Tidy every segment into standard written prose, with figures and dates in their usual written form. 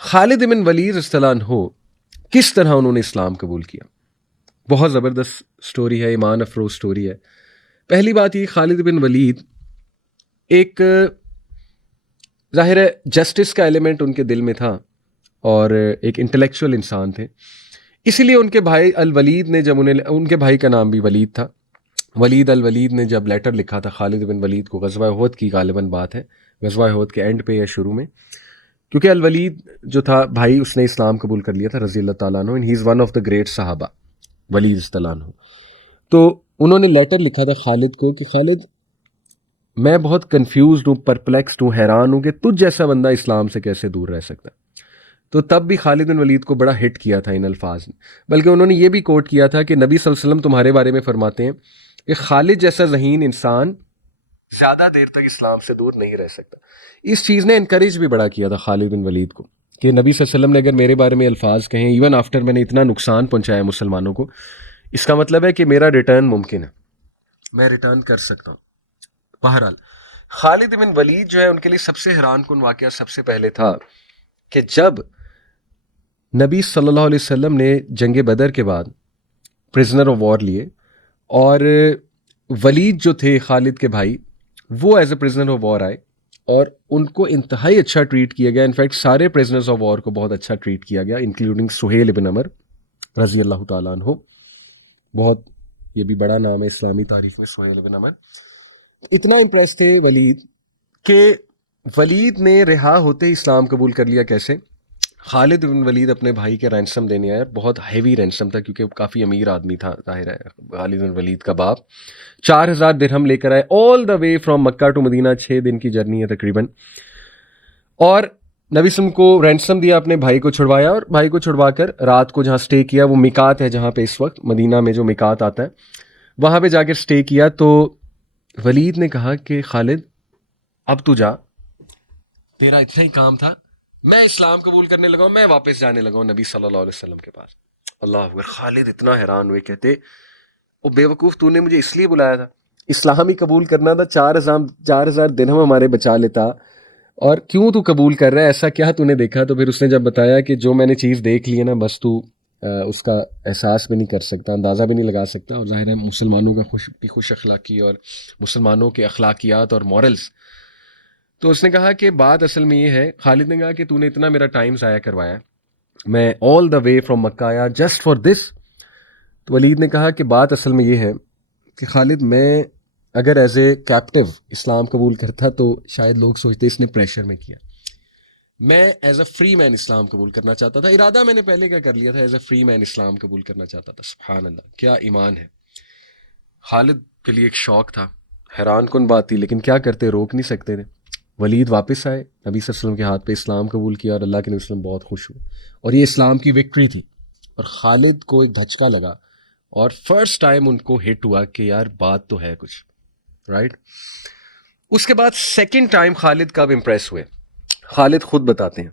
خالد بن ولید رضی اللہ عنہ کس طرح انہوں نے اسلام قبول کیا، بہت زبردست سٹوری ہے، ایمان افروز سٹوری ہے۔ پہلی بات یہ، خالد بن ولید ایک ظاہر ہے جسٹس کا ایلیمنٹ ان کے دل میں تھا اور ایک انٹلیکچوئل انسان تھے، اسی لیے ان کے بھائی الولید نے جب ان کے بھائی کا نام بھی ولید تھا، ولید الولید نے جب لیٹر لکھا تھا خالد بن ولید کو، غزوہ احد کی غالباً بات ہے، غزوہ احد کے اینڈ پہ یا شروع میں، کیونکہ الولید جو تھا بھائی اس نے اسلام قبول کر لیا تھا رضی اللہ تعالیٰ عنہ، he is one of the great صحابہ ولید رضی اللہ عنہ۔ تو انہوں نے لیٹر لکھا تھا خالد کو کہ خالد میں بہت کنفیوزڈ ہوں، پرپلیکسڈ ہوں، حیران ہوں کہ تجھ جیسا بندہ اسلام سے کیسے دور رہ سکتا ہے۔ تو تب بھی خالد بن ولید کو بڑا ہٹ کیا تھا ان الفاظ نے، بلکہ انہوں نے یہ بھی کوٹ کیا تھا کہ نبی صلی اللہ علیہ وسلم تمہارے بارے میں فرماتے ہیں کہ خالد جیسا ذہین انسان زیادہ دیر تک اسلام سے دور نہیں رہ سکتا۔ اس چیز نے انکریج بھی بڑا کیا تھا خالد بن ولید کو کہ نبی صلی اللہ علیہ وسلم نے اگر میرے بارے میں الفاظ کہیں ایون آفٹر میں نے اتنا نقصان پہنچایا مسلمانوں کو، اس کا مطلب ہے کہ میرا ریٹرن ممکن ہے، میں ریٹرن کر سکتا ہوں۔ بہرحال خالد بن ولید جو ہے ان کے لیے سب سے حیران کن واقعہ سب سے پہلے تھا کہ جب نبی صلی اللہ علیہ وسلم نے جنگ بدر کے بعد پرزنر آف وار لیے اور ولید جو تھے خالد کے بھائی وہ as a prisoner of war آئے اور ان کو انتہائی اچھا ٹریٹ کیا گیا، انفیکٹ سارے پرزنرز آف وار کو بہت اچھا ٹریٹ کیا گیا انکلوڈنگ سہیل بن عمر رضی اللہ تعالیٰ عنہ، بہت یہ بھی بڑا نام ہے اسلامی تاریخ میں سہیل بن عمر۔ اتنا امپریس تھے ولید کہ ولید نے رہا ہوتے ہی اسلام قبول کر لیا۔ کیسے؟ خالد بن ولید اپنے بھائی کے رینسم دینے آیا، بہت ہیوی رینسم تھا کیونکہ وہ کافی امیر آدمی تھا، ظاہر ہے خالد بن ولید کا باپ 4000 درہم لے کر آئے آل دا وے فرام مکہ ٹو مدینہ، 6 دن کی جرنی ہے تقریباً، اور نبی وسلم کو رینسم دیا، اپنے بھائی کو چھڑوایا اور بھائی کو چھڑوا کر رات کو جہاں سٹے کیا، وہ میقات ہے جہاں پہ اس وقت مدینہ میں جو میقات آتا ہے وہاں پہ جا کر سٹے کیا۔ تو ولید نے کہا کہ خالد اب تو جا، تیرا اتنا ہی کام تھا، میں اسلام قبول کرنے لگا ہوں، میں واپس جانے لگا ہوں نبی صلی اللہ علیہ وسلم کے پاس۔ اللہ اکبر، خالد اتنا حیران ہوئے، کہتے او بے وقوف تو نے مجھے اس لیے بلایا تھا، اسلام ہی قبول کرنا تھا، 4000 درہم ہمارے بچا لیتا، اور کیوں تو قبول کر رہا ہے، ایسا کیا تو نے دیکھا؟ تو پھر اس نے جب بتایا کہ جو میں نے چیز دیکھ لی ہے نا بس تو اس کا احساس بھی نہیں کر سکتا، اندازہ بھی نہیں لگا سکتا، اور ظاہر ہے مسلمانوں کا خوش اخلاقی اور مسلمانوں کے اخلاقیات اور مورلز۔ تو اس نے کہا کہ بات اصل میں یہ ہے، خالد نے کہا کہ تو نے اتنا میرا ٹائم ضائع کروایا، میں آل دا وے فرام مکہ آیا جسٹ فار دس۔ تو ولید نے کہا کہ بات اصل میں یہ ہے کہ خالد میں اگر ایز اے کیپٹیو اسلام قبول کرتا تو شاید لوگ سوچتے اس نے پریشر میں کیا، میں ایز اے فری مین اسلام قبول کرنا چاہتا تھا، ارادہ میں نے پہلے کیا کر لیا تھا، ایز اے فری مین اسلام قبول کرنا چاہتا تھا۔ سبحان اللہ، کیا ایمان ہے! خالد کے لیے ایک شوق تھا، حیران کن بات تھی، لیکن کیا کرتے، روک نہیں سکتے تھے۔ ولید واپس آئے، نبی صلی اللہ علیہ وسلم کے ہاتھ پہ اسلام قبول کیا اور اللہ کے نبی صلی اللہ علیہ وسلم بہت خوش ہوئے، اور یہ اسلام کی وکٹری تھی، اور خالد کو ایک دھچکا لگا اور فرسٹ ٹائم ان کو ہٹ ہوا کہ یار بات تو ہے کچھ، رائٹ؟ اس کے بعد سیکنڈ ٹائم خالد کب امپریس ہوئے، خالد خود بتاتے ہیں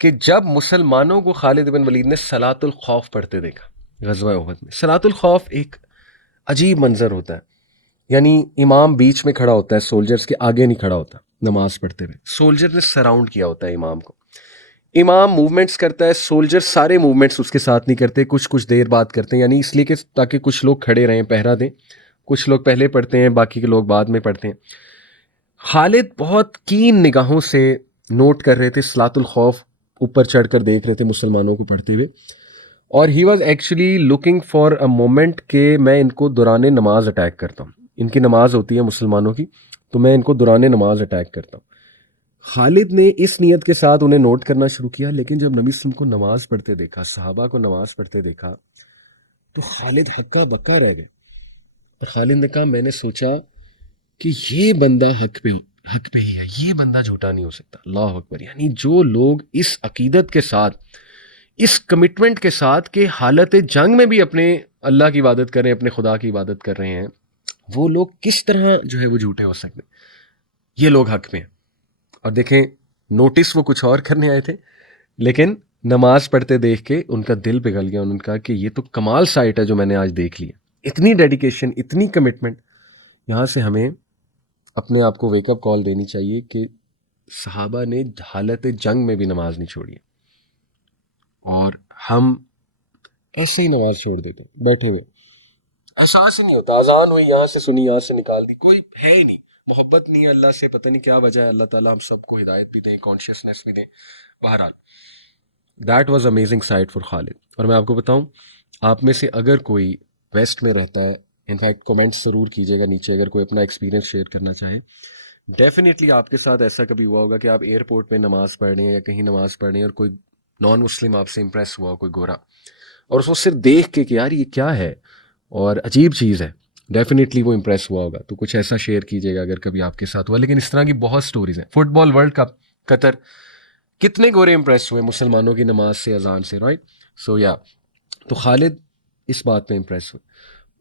کہ جب مسلمانوں کو خالد بن ولید نے صلاۃ الخوف پڑھتے دیکھا غزوہ احد میں۔ صلاۃ الخوف ایک عجیب منظر ہوتا ہے، یعنی امام بیچ میں کھڑا ہوتا ہے، سولجرز کے آگے نہیں کھڑا ہوتا نماز پڑھتے ہوئے، سولجر نے سراؤنڈ کیا ہوتا ہے امام کو، امام موومنٹس کرتا ہے، سولجر سارے موومنٹس اس کے ساتھ نہیں کرتے، کچھ دیر بعد کرتے ہیں، یعنی اس لیے کہ تاکہ کچھ لوگ کھڑے رہیں، پہرا دیں، کچھ لوگ پہلے پڑھتے ہیں، باقی کے لوگ بعد میں پڑھتے ہیں۔ خالد بہت کین نگاہوں سے نوٹ کر رہے تھے صلاۃ الخوف، اوپر چڑھ کر دیکھ رہے تھے مسلمانوں کو پڑھتے ہوئے، اور he was actually looking for a moment کہ میں ان کو دوران نماز اٹیک کرتا ہوں، ان کی نماز ہوتی ہے مسلمانوں کی، تو میں ان کو دوران نماز اٹیک کرتا ہوں۔ خالد نے اس نیت کے ساتھ انہیں نوٹ کرنا شروع کیا، لیکن جب نبی صلی اللہ علیہ وسلم کو نماز پڑھتے دیکھا، صحابہ کو نماز پڑھتے دیکھا، تو خالد ہکا بکا رہ گئے، اور خالد نے کہا میں نے سوچا کہ یہ بندہ حق پہ ہی ہے، یہ بندہ جھوٹا نہیں ہو سکتا۔ اللہ اکبر، یعنی جو لوگ اس عقیدت کے ساتھ، اس کمٹمنٹ کے ساتھ کہ حالت جنگ میں بھی اپنے اللہ کی عبادت کر رہے ہیں، اپنے خدا کی عبادت کر رہے ہیں، وہ لوگ کس طرح جو ہے وہ جھوٹے ہو سکتے؟ یہ لوگ حق میں ہیں۔ اور دیکھیں نوٹس وہ کچھ اور کرنے آئے تھے، لیکن نماز پڑھتے دیکھ کے ان کا دل پگھل گیا، انہوں نے کہا کہ یہ تو کمال سائٹ ہے جو میں نے آج دیکھ لیا، اتنی ڈیڈیکیشن، اتنی کمٹمنٹ۔ یہاں سے ہمیں اپنے آپ کو ویک اپ کال دینی چاہیے کہ صحابہ نے حالت جنگ میں بھی نماز نہیں چھوڑی، اور ہم ایسے ہی نماز چھوڑ دیتے بیٹھے ہوئے، احساس ہی نہیں ہوتا، اذان ہوئی یہاں سے سنی یہاں سے نکال دی، کوئی ہے ہی نہیں، محبت نہیں ہے اللہ سے، پتہ نہیں کیا وجہ ہے، اللہ تعالیٰ ہم سب کو ہدایت بھی دیں، کانشیسنیس بھی دیں۔ بہرحال that was amazing sight for Khalid. اور میں آپ کو بتاؤں، آپ میں سے اگر کوئی ویسٹ میں رہتا ہے، انفیکٹ کومنٹس ضرور کیجیے گا نیچے اگر کوئی اپنا ایکسپیرینس شیئر کرنا چاہے، ڈیفینیٹلی آپ کے ساتھ ایسا کبھی ہوا ہوگا کہ آپ ایئرپورٹ میں نماز پڑھ رہے ہیں یا کہیں نماز پڑھ رہے ہیں اور کوئی نان مسلم آپ سے امپریس ہوا ہو، کوئی گورا، اور اس کو صرف دیکھ کے کہ یار یہ کیا ہے اور عجیب چیز ہے، ڈیفینیٹلی وہ امپریس ہوا ہوگا۔ تو کچھ ایسا شیئر کیجیے گا اگر کبھی آپ کے ساتھ ہوا۔ لیکن اس طرح کی بہت سٹوریز ہیں۔ فٹ بال ورلڈ کپ قطر، کتنے گورے امپریس ہوئے مسلمانوں کی نماز سے، اذان سے، رائٹ؟ سو یا تو خالد اس بات پہ امپریس ہوئے۔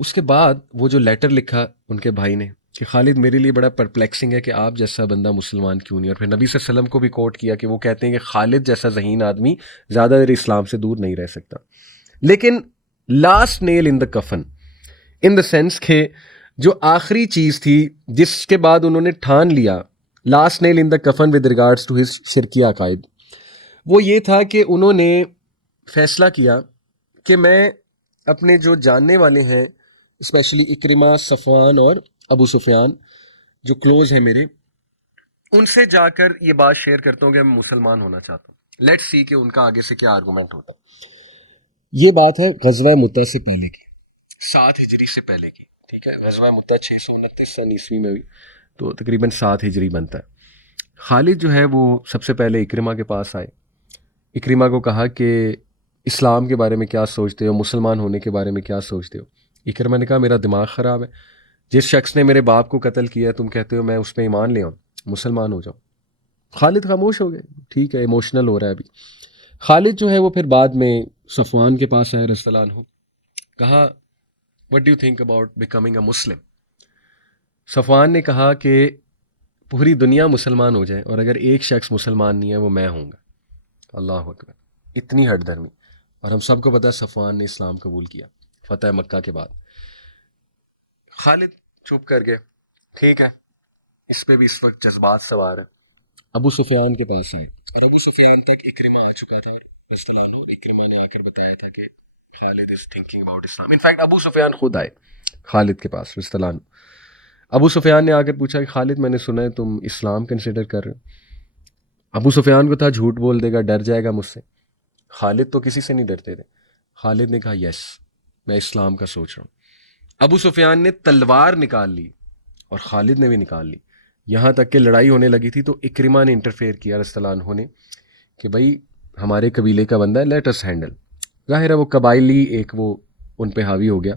اس کے بعد وہ جو لیٹر لکھا ان کے بھائی نے کہ خالد میرے لیے بڑا پرپلیکسنگ ہے کہ آپ جیسا بندہ مسلمان کیوں نہیں، اور پھر نبی صلی اللہ علیہ وسلم کو بھی کوٹ کیا کہ وہ کہتے ہیں کہ خالد جیسا ذہین آدمی زیادہ دیر اسلام سے دور نہیں رہ سکتا۔ لیکن لاسٹ نیل ان دا کفن، ان دا سینس کہ جو آخری چیز تھی جس کے بعد انہوں نے ٹھان لیا، لاسٹ نیل ان دا کفن ود ریگارڈس ٹو ہز شرکی عقائد، وہ یہ تھا کہ انہوں نے فیصلہ کیا کہ میں اپنے جو جاننے والے ہیں، اسپیشلی اکرمہ، صفوان اور ابو سفیان جو کلوز ہیں میرے، ان سے جا کر یہ بات شیئر کرتا ہوں کہ میں مسلمان ہونا چاہتا ہوں، لیٹس سی کہ ان کا آگے سے کیا آرگومنٹ ہوتا ہے۔ یہ بات ہے غزوہ مؤتہ سے پہلے کی، 7 ہجری سے پہلے کی، ٹھیک ہے؟ غزوہ مؤتہ 629 سن عیسوی میں ہوئی، تو تقریباً 7 ہجری بنتا ہے۔ خالد جو ہے وہ سب سے پہلے اکرمہ کے پاس آئے، اکرمہ کو کہا کہ اسلام کے بارے میں کیا سوچتے ہو، مسلمان ہونے کے بارے میں کیا سوچتے ہو؟ اکرمہ نے کہا میرا دماغ خراب ہے، جس شخص نے میرے باپ کو قتل کیا تم کہتے ہو میں اس پہ ایمان لے آؤں، مسلمان ہو جاؤں۔ خالد خاموش ہو گئے، ٹھیک ہے ایموشنل ہو رہا ہے ابھی۔ خالد جو ہے وہ پھر بعد میں صفوان کے پاس آئے رضی اللہ عنہ، کہا what do you think about becoming a Muslim? Safwan نے کہا کہ پوری دنیا مسلمان ہو جائے اور اگر ایک شخص مسلمان نہیں ہے وہ میں ہوں گا۔ اللہ اکبر، اتنی ہٹ دھرمی۔ اور ہم سب کو پتا ہے صفوان نے اسلام قبول کیا فتح مکہ کے بعد۔ خالد چپ کر گئے، ٹھیک ہے، اس پہ بھی اس وقت جذبات سوار ہیں۔ ابو سفیان کے پاس آئے، اور ابو سفیان تک اکرمہ آ چکا تھا رضی اللہ عنہ، اکرمہ نے آ کر بتایا تھا کہ Khalid is thinking about Islam. In fact Abu Sufyan خود آئے خالد کے پاس رضی اللہ عنہ۔ ابو سفیان نے آ کر پوچھا کہ خالد میں نے سنا ہے تم اسلام کنسیڈر کر رہے ہو۔ ابو سفیان کو تھا جھوٹ بول دے گا، ڈر جائے گا مجھ سے۔ خالد تو کسی سے نہیں ڈرتے تھے۔ خالد نے کہا یس میں اسلام کا سوچ رہا ہوں۔ ابو سفیان نے تلوار نکال لی اور خالد نے بھی نکال لی، یہاں تک کہ لڑائی ہونے لگی تھی تو اکرمہ نے انٹرفیئر کیا رضی اللہ عنہ نے کہ بھائی ہمارے قبیلے کا بندہ ہے، لیٹ اس ہینڈل۔ ظاہر ہے وہ قبائلی ایک وہ ان پہ حاوی ہو گیا،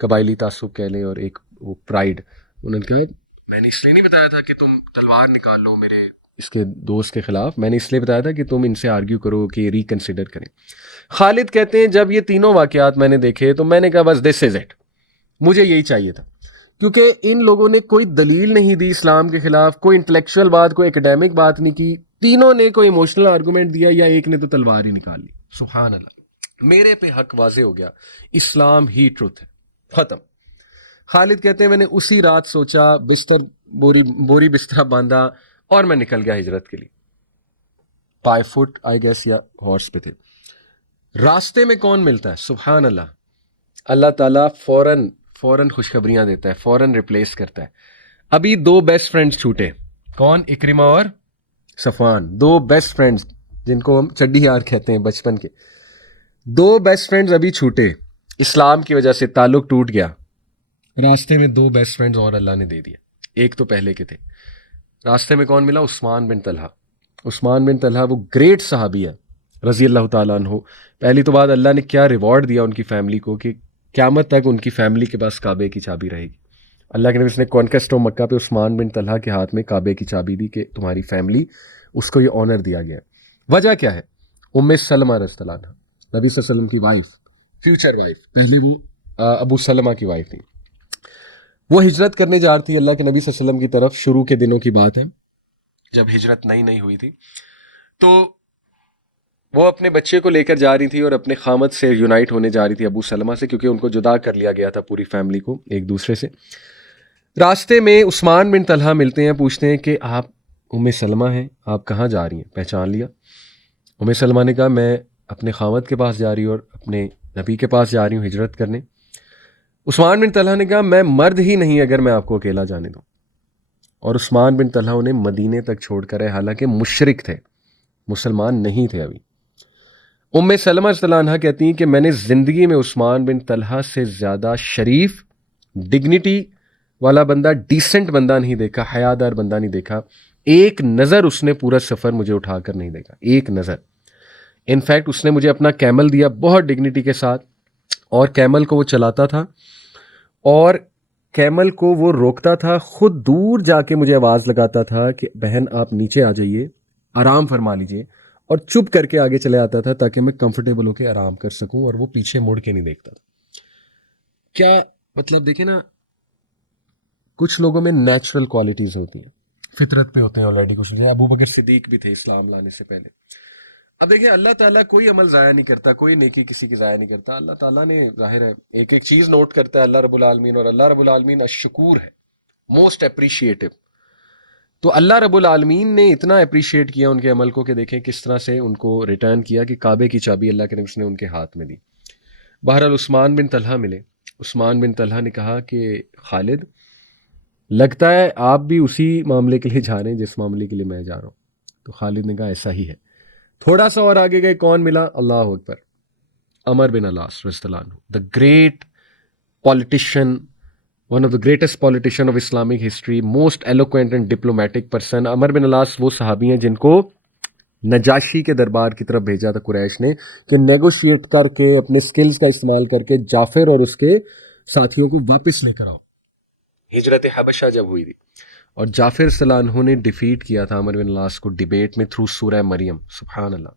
قبائلی تعصب کہہ لیں اور ایک وہ پرائڈ۔ انہوں نے کہا میں نے اس لیے نہیں بتایا تھا کہ تم تلوار نکال لو میرے اس کے دوست کے خلاف، میں نے اس لیے بتایا تھا کہ تم ان سے آرگیو کرو کہ ریکنسیڈر کریں۔ خالد کہتے ہیں جب یہ تینوں واقعات میں نے دیکھے تو میں نے کہا بس دس از اٹ، مجھے یہی چاہیے تھا، کیونکہ ان لوگوں نے کوئی دلیل نہیں دی اسلام کے خلاف، کوئی انٹلیکچوئل بات، کوئی اکیڈیمک بات نہیں کی، تینوں نے کوئی ایموشنل آرگومنٹ دیا یا ایک نے تو تلوار ہی نکال لی۔ سبحان اللہ، میرے پہ حق واضح ہو گیا، اسلام ہی ٹروتھ ہے، ختم۔ خالد کہتے ہیں میں نے اسی رات سوچا، بستر بوری بستر باندھا اور میں نکل گیا ہجرت کے لیے، بائی فٹ آئی گیس یا ہارس پہ تھے۔ راستے میں کون ملتا ہے؟ سبحان اللہ، اللہ تعالیٰ فوراً خوشخبریاں دیتا ہے، فوراً ریپلیس کرتا ہے۔ ابھی 2 بیسٹ فرینڈز چھوٹے، کون؟ اکرمہ اور صفوان، 2 بیسٹ فرینڈز جن کو ہم چڈی یار کہتے ہیں بچپن کے، 2 بیسٹ فرینڈز ابھی چھوٹے، اسلام کی وجہ سے تعلق ٹوٹ گیا، راستے میں 2 بیسٹ فرینڈز اور اللہ نے دے دیا، ایک تو پہلے کے تھے۔ راستے میں کون ملا؟ عثمان بن طلحہ۔ عثمان بن طلحہ وہ گریٹ صحابی ہے رضی اللہ تعالیٰ عنہ۔ پہلی تو بات اللہ نے کیا ریوارڈ دیا ان کی فیملی کو کہ قیامت تک ان کی فیملی کے پاس کعبے کی چابی رہے گی۔ اللہ کے نبی اس نے کانکویسٹ آف مکہ پہ عثمان بن طلحہ کے ہاتھ میں کعبے کی چابی دی کہ تمہاری فیملی، اس کو یہ آنر دیا گیا ہے۔ وجہ کیا ہے؟ ام سلمہ رضی اللہ عنہ، نبی صلی اللہ علیہ وسلم کی وائف، فیوچر وائف، پہلے وہ ابو سلمہ کی وائف تھی۔ وہ ہجرت کرنے جا رہی تھی اللہ کے نبی صلی اللہ علیہ وسلم کی طرف، شروع کے دنوں کی بات ہے جب ہجرت نئی ہوئی تھی، تو وہ اپنے بچے کو لے کر جا رہی تھی اور اپنے خامد سے یونائٹ ہونے جا رہی تھی ابو سلمہ سے، کیونکہ ان کو جدا کر لیا گیا تھا پوری فیملی کو ایک دوسرے سے۔ راستے میں عثمان بن طلحہ ملتے ہیں، پوچھتے ہیں کہ آپ ام سلمہ ہیں، آپ کہاں جا رہی ہیں؟ پہچان لیا؟ ام سلمہ نے کہا میں اپنے خاوند کے پاس جا رہی ہوں اور اپنے نبی کے پاس جا رہی ہوں ہجرت کرنے۔ عثمان بن طلحہ نے کہا میں مرد ہی نہیں اگر میں آپ کو اکیلا جانے دوں، اور عثمان بن طلحہ انہیں مدینے تک چھوڑ کر آئے، حالانکہ مشرک تھے، مسلمان نہیں تھے ابھی۔ ام سلمہ رضی اللہ عنہا کہتی ہیں کہ میں نے زندگی میں عثمان بن طلحہ سے زیادہ شریف، ڈگنیٹی والا بندہ، ڈیسنٹ بندہ نہیں دیکھا، حیادار بندہ نہیں دیکھا۔ ایک نظر اس نے پورا سفر مجھے اٹھا کر نہیں دیکھا، ایک نظر۔ انفیکٹ اس نے مجھے اپنا کیمل دیا بہت ڈگنیٹی کے ساتھ، اور کیمل کو وہ چلاتا تھا، اور کیمل کو وہ روکتا تھا، خود دور جا کے مجھے آواز لگاتا تھا کہ بہن آپ نیچے آ جائیے، آرام فرما لیجئے، اور چپ کر کے آگے چلے آتا تھا تاکہ میں کمفرٹیبل ہو کے آرام کر سکوں، اور وہ پیچھے مڑ کے نہیں دیکھتا تھا۔ کیا مطلب دیکھیں نا، کچھ لوگوں میں نیچرل کوالٹیز ہوتی ہیں، فطرت پہ ہوتے ہیں آلریڈی کچھ، ابو بکر صدیق بھی تھے اسلام لانے سے پہلے۔ اب دیکھیں اللہ تعالیٰ کوئی عمل ضائع نہیں کرتا، کوئی نیکی کسی کی ضائع نہیں کرتا۔ اللہ تعالیٰ نے ظاہر ہے ایک ایک چیز نوٹ کرتا ہے اللہ رب العالمین، اور اللہ رب العالمین الشکور ہے، موسٹ اپریشیٹو۔ تو اللہ رب العالمین نے اتنا اپریشیٹ کیا ان کے عمل کو کہ دیکھیں کس طرح سے ان کو ریٹرن کیا، کہ کعبے کی چابی اللہ کے نبی نے ان کے ہاتھ میں دی۔ بہرحال عثمان بن طلحہ ملے۔ عثمان بن طلحہ نے کہا کہ خالد لگتا ہے آپ بھی اسی معاملے کے لیے جا رہے ہیں جس معاملے کے لیے میں جا رہا ہوں۔ تو خالد نے کہا ایسا ہی ہے۔ تھوڑا سا اور آگے گئے، کون ملا؟ اللہ اکبر، عمر بن العاص رضی اللہ عنہ، the great politician, one of the greatest politician of Islamic history, most eloquent and diplomatic person۔ عمر بن العاص وہ صحابی ہیں جن کو نجاشی کے دربار کی طرف بھیجا تھا قریش نے کہ نیگوشیٹ کر کے اپنے سکلز کا استعمال کر کے جعفر اور اس کے ساتھیوں کو واپس لے کر آؤ۔ ہجرت حبشہ جب ہوئی تھی، اور جعفر صلی اللہ عنہ نے ڈیفیٹ کیا تھا عمر بن العاص کو ڈیبیٹ میں تھرو سورہ مریم۔ سبحان اللہ،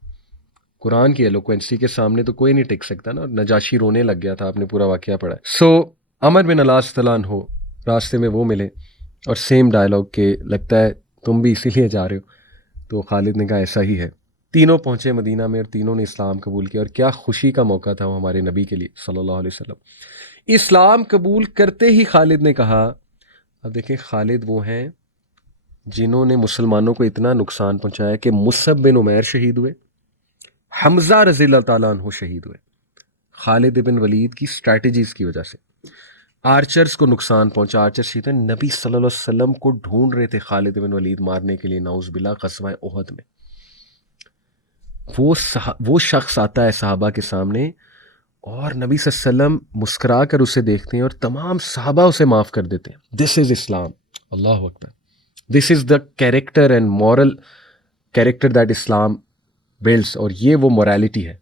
قرآن کی ایلوکوینسی کے سامنے تو کوئی نہیں ٹک سکتا نا، اور نجاشی رونے لگ گیا تھا، آپ نے پورا واقعہ پڑھا ہے۔ سو عمر بن العاص صلی اللہ عنہ راستے میں وہ ملے، اور سیم ڈائلاگ کہ لگتا ہے تم بھی اسی لیے جا رہے ہو؟ تو خالد نے کہا ایسا ہی ہے۔ تینوں پہنچے مدینہ میں، اور تینوں نے اسلام قبول کیا، اور کیا خوشی کا موقع تھا وہ ہمارے نبی کے لیے صلی اللہ علیہ وسلم۔ اسلام قبول کرتے ہی خالد نے کہا، اب دیکھیں خالد وہ ہیں جنہوں نے مسلمانوں کو اتنا نقصان پہنچایا کہ مصعب بن عمیر شہید ہوئے، حمزہ رضی اللہ تعالیٰ عنہ شہید ہوئے، خالد بن ولید کی سٹریٹجیز کی وجہ سے۔ آرچرز کو نقصان پہنچا، آرچر شہید ہیں، نبی صلی اللہ علیہ وسلم کو ڈھونڈ رہے تھے خالد بن ولید مارنے کے لیے، نعوذ باللہ، غزوہ احد میں۔ وہ شخص آتا ہے صحابہ کے سامنے، اور نبی صلی اللہ علیہ وسلم مسکرا کر اسے دیکھتے ہیں، اور تمام صحابہ اسے معاف کر دیتے ہیں۔ دس از اسلام، اللہ اکبر۔ This is the character and moral character that Islam builds, اور یہ وہ مورالٹی ہے